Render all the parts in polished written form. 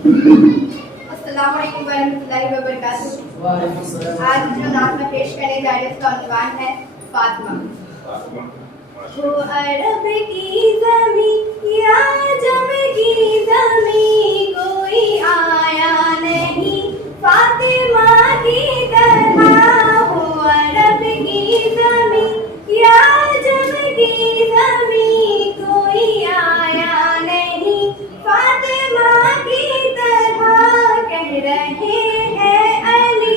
अस्सलाम वालेकुम वरहमतुल्लाहि वबरकातुहू। आज जो नात मैं पेश करने जा रही हूँ उसका उन्वान है फातिमा। वो अरब की ज़मीं या अजम की ज़मीं कोई आया नहीं फातिमा की तरह। वो अरब की ज़मीं या अजम की ज़मीं कोई आया नहीं फातिमा की तरह। कह रहे हैं अली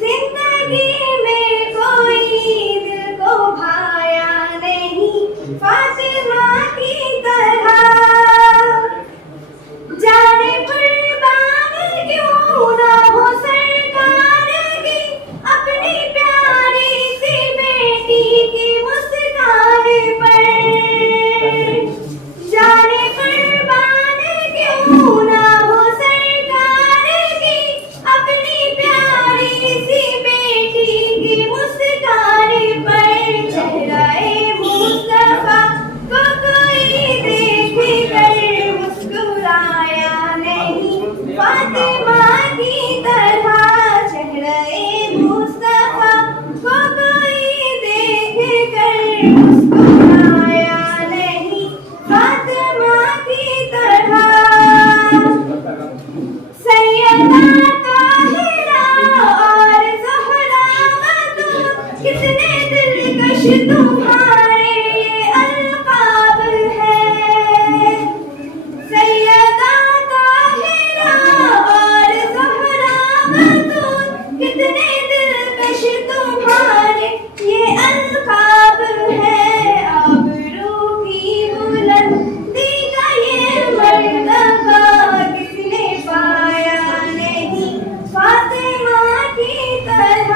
जिंदगी में कोई दिल को भाया नहीं फातिमा की तरह। जाने कुर्बान क्यों ना हो सरकार की अपनी प्यारी सी बेटी की मुस्कान पर। जाने कुर्बान क्यों ना हो सरकार की अपनी प्यारी सी बेटी की मुस्कान पर। चेहराए मुस्तफा को कोई देख कर मुस्कुराया नहीं फातिमा की तरह। चेहराए मुस्तफा को कोई देख कर मुस्कुराया नहीं फातिमा की तरह। सैयदा ताहिरा और ज़हरा बतूल कितने दिलकश तुम्हारे ये अलक़ाब है। सैयदा ताहिरा और ज़हरा बतूल कितने दिलकश तुम्हारे ये अलक़ाब है। आबरू की बुलंदी का ये मर्तबा किसने पाया नहीं फातिमा की तरह।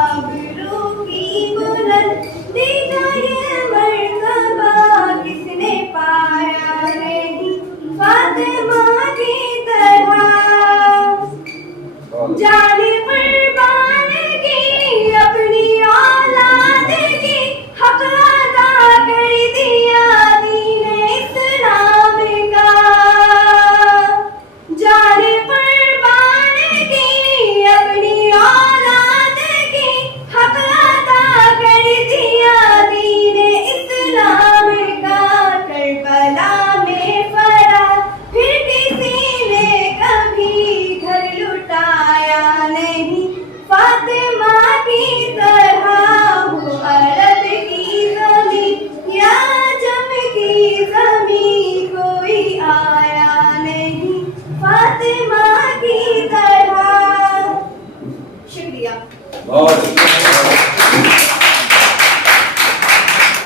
आबरू की बुलंदी का ये मर्तबा किसने पाया नहीं फातिमा की तरह। जाने कुर्बान की अपनी औलाद की हक अदा कर दिया दीन इस्लाम का। जाने कुर्बान की अपनी औलाद की हक अदा कर दिया दीन इस्लाम का। करबला में फरा फिर किसी ने कभी घर लुटाया नहीं फातिमा की तरह। वो अरब की ज़मीं या अजम की ज़मीं कोई आया नहीं फातिमा की तरह। शुक्रिया।